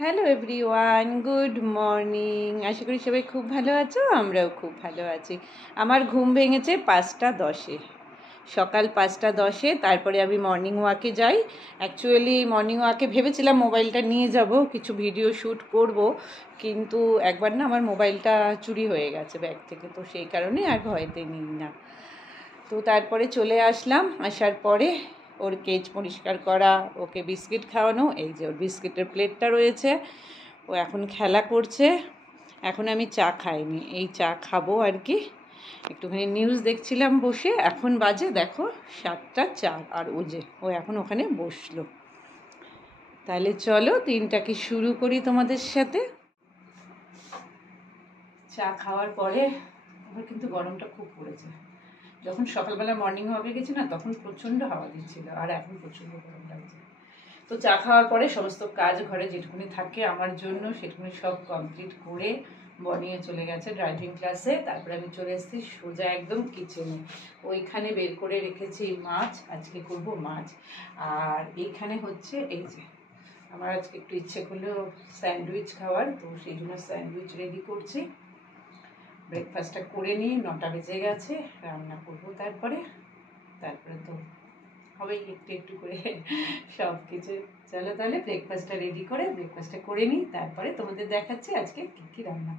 Hello everyone, good morning. আশা করি সবাই খুব ভালো আছো, আমরাও খুব ভালো আছি। আমার ঘুম ভেঙেছে 5:10-এ, সকাল 5:10-এ। তারপরে আমি মর্নিং ওয়াকে যাই। অ্যাকচুয়ালি মর্নিং ওয়াকে ভেবেছিলাম মোবাইলটা নিয়ে যাব, কিছু ভিডিও শ্যুট করব, কিন্তু একবার না আমার মোবাইলটা চুরি হয়ে গেছে ব্যাগ থেকে, তো সেই কারণে আর ভয়েতে নিই না। তো তারপরে চলে আসলাম, আসার পরে ওর কেজ পরিষ্কার করা, ওকে বিস্কিট খাওয়ানো। এই যে ওর বিস্কিটের প্লেটটা রয়েছে, ও এখন খেলা করছে। এখন আমি চা খাইনি, এই চা খাবো আর কি। একটুখানি নিউজ দেখছিলাম বসে। এখন বাজে দেখো 7:04, আর ও এখন ওখানে বসলো। তাহলে চলো দিনটাকে শুরু করি তোমাদের সাথে। চা খাওয়ার পরে আমার কিন্তু গরমটা খুব পড়েছে। যখন সকালবেলা মর্নিং ওয়াকে গেছি না, তখন প্রচণ্ড হাওয়া দিচ্ছিল, আর এখন প্রচণ্ড গরম লাগছে। তো চা খাওয়ার পরে সমস্ত কাজ ঘরে যেটুকুনি থাকে আমার জন্য সেটুকুনি সব কমপ্লিট করে বনিয়ে চলে গেছে ড্রাইভিং ক্লাসে। তারপরে আমি চলে এসেছি সোজা একদম কিচেনে। ওইখানে বের করে রেখেছি মাছ, আজকে করব মাছ। আর এখানে হচ্ছে এই যে আমার আজকে একটু ইচ্ছে করলো স্যান্ডউইচ খাওয়ার, তো সেই জন্য স্যান্ডউইচ রেডি করছি। ব্রেকফাস্টটা করে নিই, 9টা বেজে গেছে, রান্না করবো তারপরে তো হবে একটু একটু করে সব কিছু। চলো তাহলে ব্রেকফাস্টটা করে নিই, তারপরে তোমাদের দেখাচ্ছি আজকে কী কী রান্না।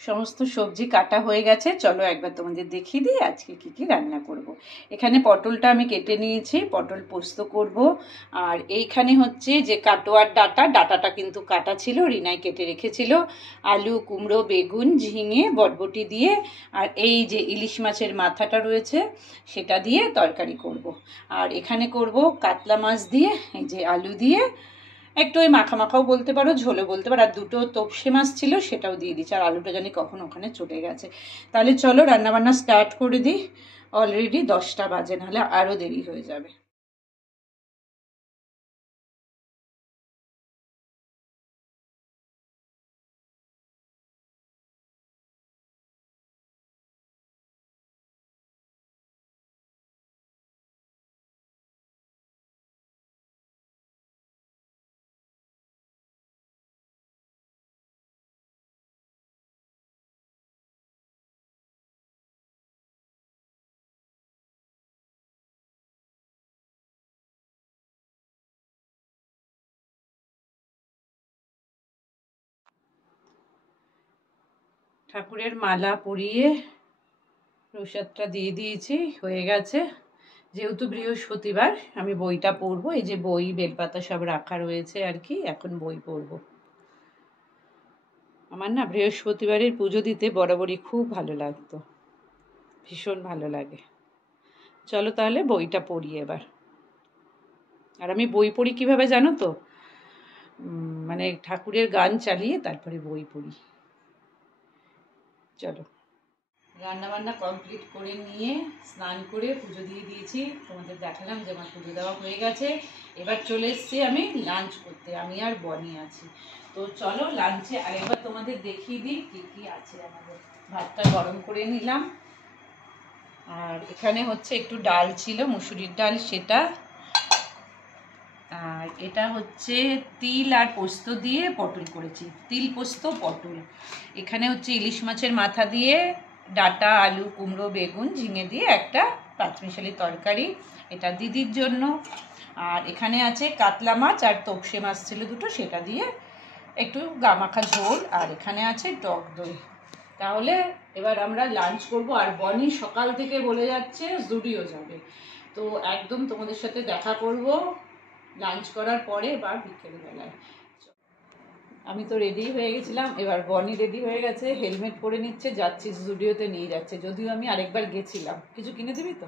সমস্ত সবজি কাটা হয়ে গেছে, চলো একবার তোমাদের দেখিয়ে দিই আজকে কী কী রান্না করব। এখানে পটলটা আমি কেটে নিয়েছি, পটল পোস্ত করব। আর এইখানে হচ্ছে যে কাটোয়ার ডাটাটা কিন্তু কাটা ছিল, রিনাই কেটে রেখেছিল। আলু, কুমড়ো, বেগুন, ঝিঙে, বরবটি দিয়ে, আর এই যে ইলিশ মাছের মাথাটা রয়েছে সেটা দিয়ে তরকারি করব। আর এখানে করব কাতলা মাছ দিয়ে, এই যে আলু দিয়ে একটু ওই মাখা মাখাও বলতে পারো, ঝোলও বলতে পারো। আর দুটো তোপসে মাছ ছিল, সেটাও দিয়ে দিচ্ছি। আর আলুটা জানি কখন ওখানে চলে গেছে। তাহলে চলো রান্নাবান্না স্টার্ট করে দিই। অলরেডি 10টা বাজে, নাহলে আরও দেরি হয়ে যাবে। ঠাকুরের মালা পরিয়ে প্রসাদটা দিয়ে দিয়েছি, হয়ে গেছে। যেহেতু বৃহস্পতিবার আমি বইটা পড়বো, এই যে বই বেলপাতা সব রাখা রয়েছে আর কি, এখন বই পড়বো। আমার না বৃহস্পতিবারের পুজো দিতে বরাবরই খুব ভালো লাগতো, ভীষণ ভালো লাগে। চলো তাহলে বইটা পড়ি এবার। আর আমি বই পড়ি কীভাবে জানো তো, মানে ঠাকুরের গান চালিয়ে তারপরে বই পড়ি। চলো, রান্নাবান্না কমপ্লিট করে নিয়ে স্নান করে পুজো দিয়ে দিয়েছি। তোমাদের দেখালাম যে আমার পুজো দেওয়া হয়ে গেছে। এবার চলে এসেছি আমি লাঞ্চ করতে, আমি আর বনি আছি। তো চলো লাঞ্চে আরেকবার তোমাদের দেখিয়ে দিই কী কী আছে আমাদের। ভাতটা গরম করে নিলাম, আর এখানে হচ্ছে একটু ডাল ছিল, মুসুরির ডাল, সেটা। আর এটা হচ্ছে তিল আর পোস্ত দিয়ে পটল করেছি, তিল পোস্ত পটল। এখানে হচ্ছে ইলিশ মাছের মাথা দিয়ে ডাটা, আলু, কুমড়ো, বেগুন, ঝিঙে দিয়ে একটা পাঁচমিশালি তরকারি, এটা দিদির জন্য। আর এখানে আছে কাতলা মাছ আর তোপসে মাছ ছিল দুটো, সেটা দিয়ে একটু গামাখা ঝোল। আর এখানে আছে টক দই। তাহলে এবার আমরা লাঞ্চ করব। আর বনি সকাল থেকে বলে যাচ্ছে জুডিও যাবে, তো একদম তোমাদের সাথে দেখা করব লাঞ্চ করার পরে বা বিকেলবেলায়। আমি তো রেডি হয়ে গেছিলাম, এবার বনি রেডি হয়ে গেছে, হেলমেট পরে নিচ্ছে, যাচ্ছি জুডিওতে নিয়ে যাচ্ছে। যদিও আমি আরেকবার গেছিলাম। কিছু কিনে দিবি তো?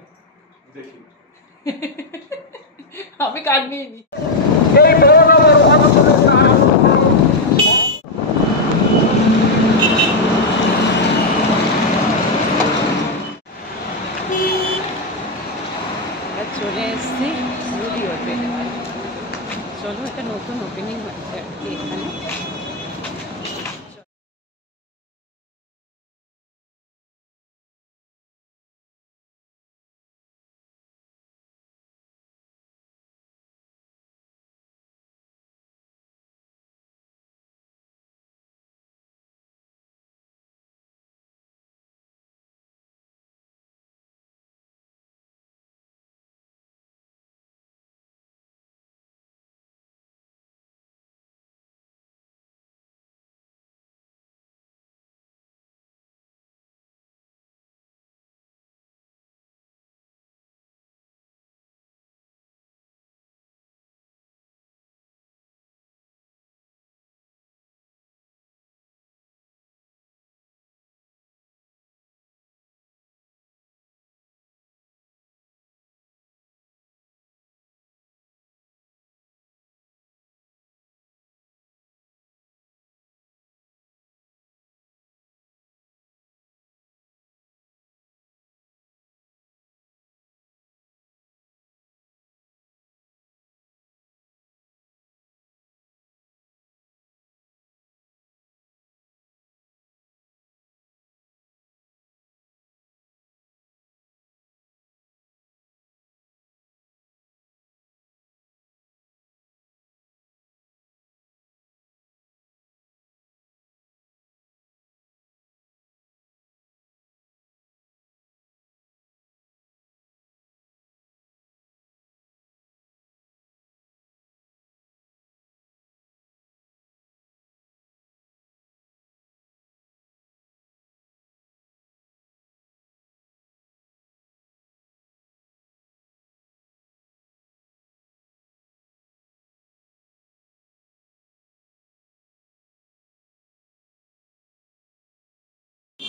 আমি কার্ড নিয়ে নি। চলে এসছি জুডিওতে। চলো, একটা নতুন ওপেনিং হয়েছে আর কি এখানে।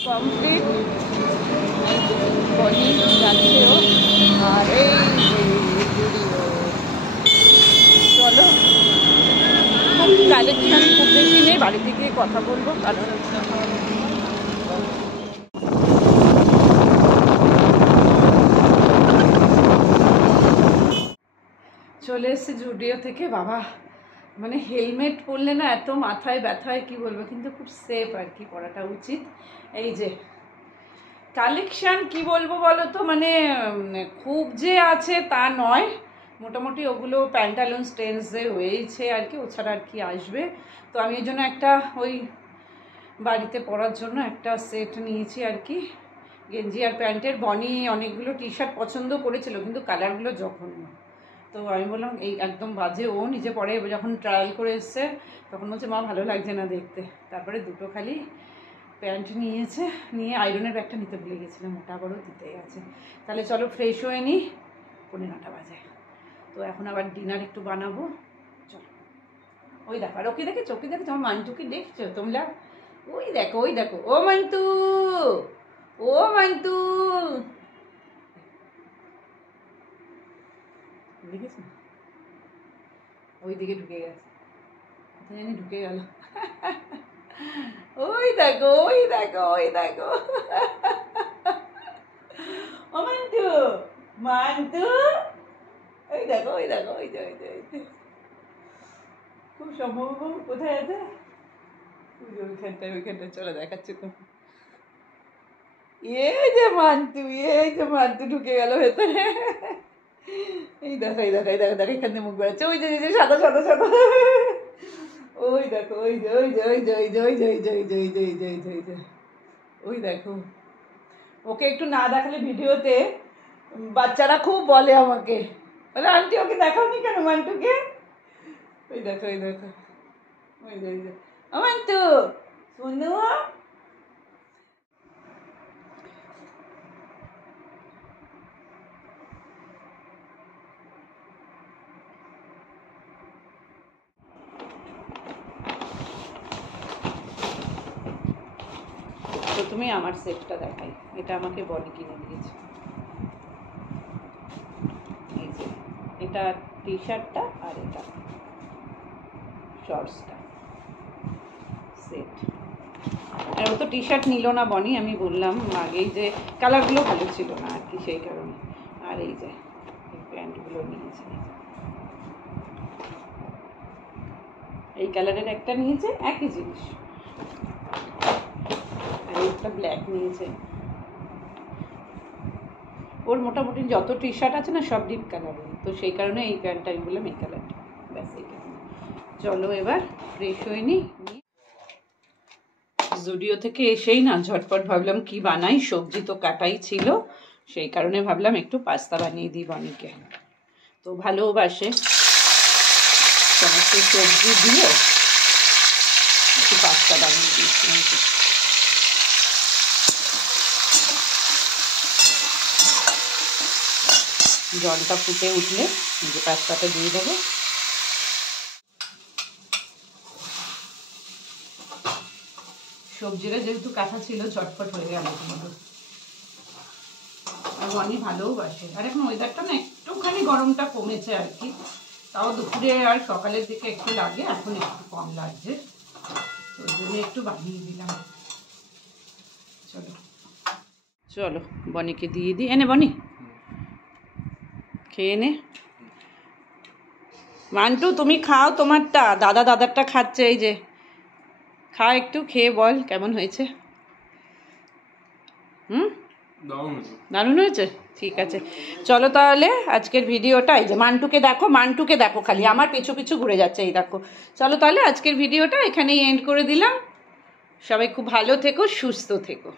কমপ্লিট বনি যাচ্ছেও আর এই চলো খুব কালেকশন খুব বেশি নেই, বাড়িতে গিয়ে কথা বলবো। কারণ চলে এসেছি জুডিও থেকে। বাবা মানে হেলমেট পরলে না এত মাথায় ব্যথা হয় কি বলবো, কিন্তু খুব সেফ আর কি পরাটা উচিত। এই যে কালেকশান কি বলবো বলো তো, মানে খুব যে আছে তা নয়, মোটামুটি ওগুলো প্যান্টালুন স্টেন্সে হয়েছে আর কি, ওছাড়া আর কি আসবে। তো আমি এই জন্য একটা ওই বাড়িতে পরার জন্য একটা সেট নিয়েছি আর কি, গেঞ্জি আর প্যান্টের। বনি অনেকগুলো টি শার্ট পছন্দ করেছিল কিন্তু কালারগুলো জঘন্য, তো আমি বললাম এই একদম বাজে। ও নিজে পরে যখন ট্রায়াল করে এসছে তখন বলছে মা ভালো লাগছে না দেখতে। তারপরে দুটো খালি প্যান্ট নিয়েছে, নিয়ে আয়রনের ব্যাগটা নিতে ভুলে গেছিলাম, ওটা বড় দিতে আছে। তাহলে চলো ফ্রেশ হয়ে নিই, 9:30 বাজে। তো এখন আবার ডিনার একটু বানাবো, চলো। ওই দেখো আর ওকে দেখেছো, ওকে দেখেছো, আমার মান্টুকে দেখছো তোমরা? ওই দেখো ওই দেখো, ও মান্তু, ও মান্তু, দেখেছো ওই দিকে ঢুকে গেছে, কোথায় জানি ঢুকে গেল। ওই দেখো ওই দেখো ওই দেখো, ও মান্তু, মান্তু, ওই দেখো ওই দেখো, ওই যে ওই যে ওই যে খুব সম্ভব কোথায় আছে, ওইখানটায় ওইখানটায় চলে দেখাচ্ছি তো। এই যে মান্তু, এই যে মান্তু ঢুকে গেল ভেতরে। এই দেখো এই দেখো এই দেখো দেখো, এখান থেকে মুখ বেড়াচ্ছে, ওই যে সাদা সাদা সাদা, ওই দেখো ওই যে ওই যে ওই যে ওই যে ওই যে ওই যে ওই যে ওই যে ওই যে ওই যে ওই যে ওই দেখো। ওকে একটু না দেখালে ভিডিওতে বাচ্চারা খুব বলে আমাকে, বলে আন্টি ওকে দেখাওনি কেন মান্টুকে। ওই দেখো ওই দেখো, ওই যে ওই যে ও মান্তু শুনু। প্রথমে আমার সেটটা দেখাই, এটা আমাকে বডি কিনে দিয়েছে। এই যে এটা টি শার্টটা আর এটা শর্টসটা সেট। আর ও তো টি শার্ট নিল না বনি, আমি বললাম আগেই যে কালারগুলো ভালো ছিল না আর কি, সেই কারণে। আর এই যে প্যান্টগুলো নিয়েছে, এই কালারের একটা নিয়েছে, একই জিনিস। আর একটা ব্ল্যাক নিয়েছে। ওর মোটামুটি যত টি শার্ট আছে না সব ডিপ কালারের, তো সেই কারণে এই প্যান্টটা আমি বললাম এই কালারটা, ব্যাস এই কারণে। চলো এবার ফ্রেশ হয়ে নিই। জুডিও থেকে এসেই না ঝটপট ভাবলাম কি বানাই, সবজি তো কাটাই ছিল, সেই কারণে ভাবলাম একটু পাস্তা বানিয়ে দিই বনিকে। তো ভালোবাসে সমস্ত সবজি দিয়ে একটু পাস্তা বানিয়ে দিয়েছিলাম। জলটা ফুটে উঠলে যে পাস্তাটা দিয়ে দেবো। সবজিটা যেহেতু কাঁচা ছিল ঝটপট হয়ে গেল কিন্তু, আর বনি ভালোবাসে। আর এখন ওয়েদারটা না একটুখানি গরমটা কমেছে আর কি, তাও দুপুরে আর সকালের দিকে একটু লাগে, এখন একটু কম লাগছে, তো ওই জন্য একটু বানিয়ে দিলাম। চলো চলো বনিকে দিয়ে দিই, এনে বনি খেয়ে নে। মান্টু তুমি খাও তোমারটা, দাদা দাদারটা খাচ্ছে, এই যে খা একটু, খেয়ে বল কেমন হয়েছে। দারুণ হয়েছে, ঠিক আছে। চলো তাহলে আজকের ভিডিওটা, এই যে মান্টুকে দেখো, মান্টুকে দেখো খালি আমার পিছু পিছু ঘুরে যাচ্ছে, এই দেখো। চলো তাহলে আজকের ভিডিওটা এখানেই এন্ড করে দিলাম। সবাই খুব ভালো থেকো, সুস্থ থেকো।